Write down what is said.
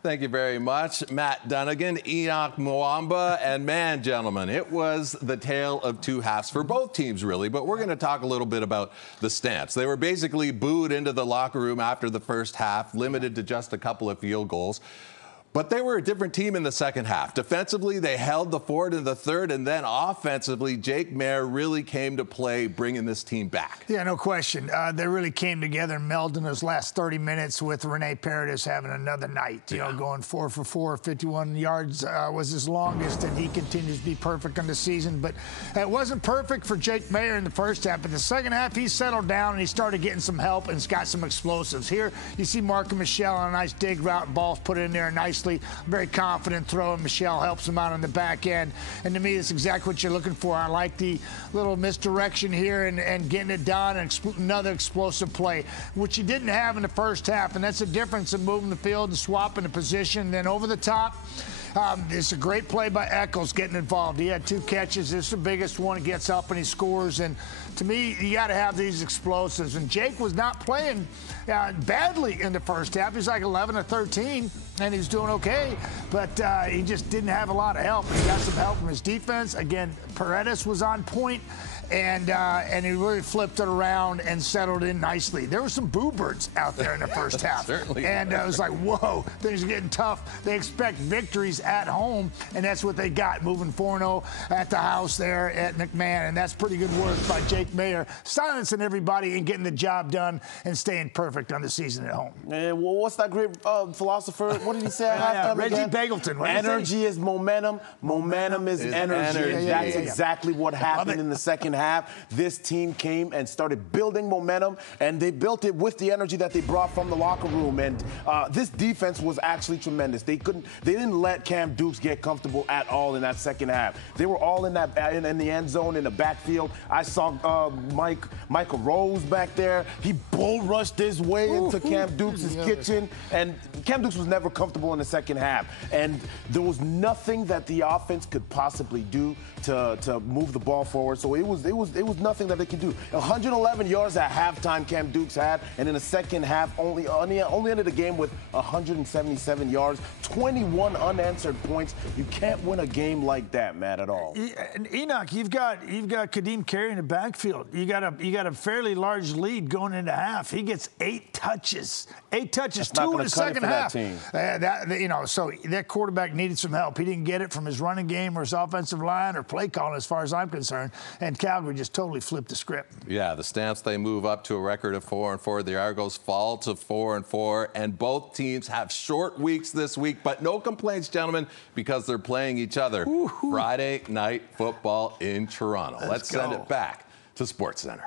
Thank you very much, Matt Dunnigan, Enoch Mwamba, and man, gentlemen, it was the tale of two halves for both teams, really, but we're going to talk a little bit about the Stamps. They were basically booed into the locker room after the first half, limited to just a couple of field goals. But they were a different team in the second half. Defensively, they held the fort in the third, and then offensively, Jake Maier really came to play, bringing this team back. Yeah, no question. They really came together and melded in those last 30 minutes with Rene Paredes having another night. You know, going 4 for 4, 51 yards was his longest, and he continues to be perfect on the season. But it wasn't perfect for Jake Maier in the first half. But the second half, he settled down, and he started getting some help and got some explosives. Here, you see Mark and Michelle on a nice dig route, and balls put in there nicely. Very confident throw, and Michelle helps him out on the back end. And to me, it's exactly what you're looking for. I like the little misdirection here and getting it done, and another explosive play, which he didn't have in the first half. And that's the difference in moving the field and swapping the position. Then over the top, it's a great play by Eccles getting involved. He had 2 catches. This is the biggest one. He gets up and he scores. And to me, you got to have these explosives. And Jake was not playing badly in the first half. He's like 11 or 13, and he's doing okay. But he just didn't have a lot of help. He got some help from his defense. Again, Paredes was on point. And he really flipped it around and settled in nicely. There were some boo birds out there in the first half. Certainly. And it was like, whoa, things are getting tough. They expect victories at home, and that's what they got, moving 4-0 at the house there at McMahon. And that's pretty good work by Jake Maier, silencing everybody and getting the job done and staying perfect on the season at home. And well, what's that great philosopher? What did he say at halftime Reggie again? Bagleton. Energy is momentum. Momentum is energy. And that's exactly what happened in the second half. This team came and started building momentum, and they built it with the energy that they brought from the locker room. And this defense was actually tremendous. They didn't let Cam Dukes get comfortable at all in that second half. They were all in the end zone, in the backfield. I saw Michael Rose back there. He bull rushed his way into Cam Dukes' kitchen, and Cam Dukes was never comfortable in the second half. And there was nothing that the offense could possibly do to move the ball forward. So it was nothing that they could do. 111 yards at halftime Cam Dukes had, and in the second half only ended the game with 177 yards, 21 unanswered points. You can't win a game like that, Matt, at all. And Enoch, you've got Kadeem Carey in the backfield. You got a fairly large lead going into half. He gets 8 touches. 8 touches, 2 in the second half. So that quarterback needed some help. He didn't get it from his running game or his offensive line or play calling, as far as I'm concerned. And Calgary just totally flipped the script. Yeah, the Stamps, they move up to a record of 4-4. The Argos fall to 4-4, and both teams have short weeks this week, but no complaints, gentlemen, because they're playing each other. Friday night football in Toronto. Let's send it back to SportsCenter.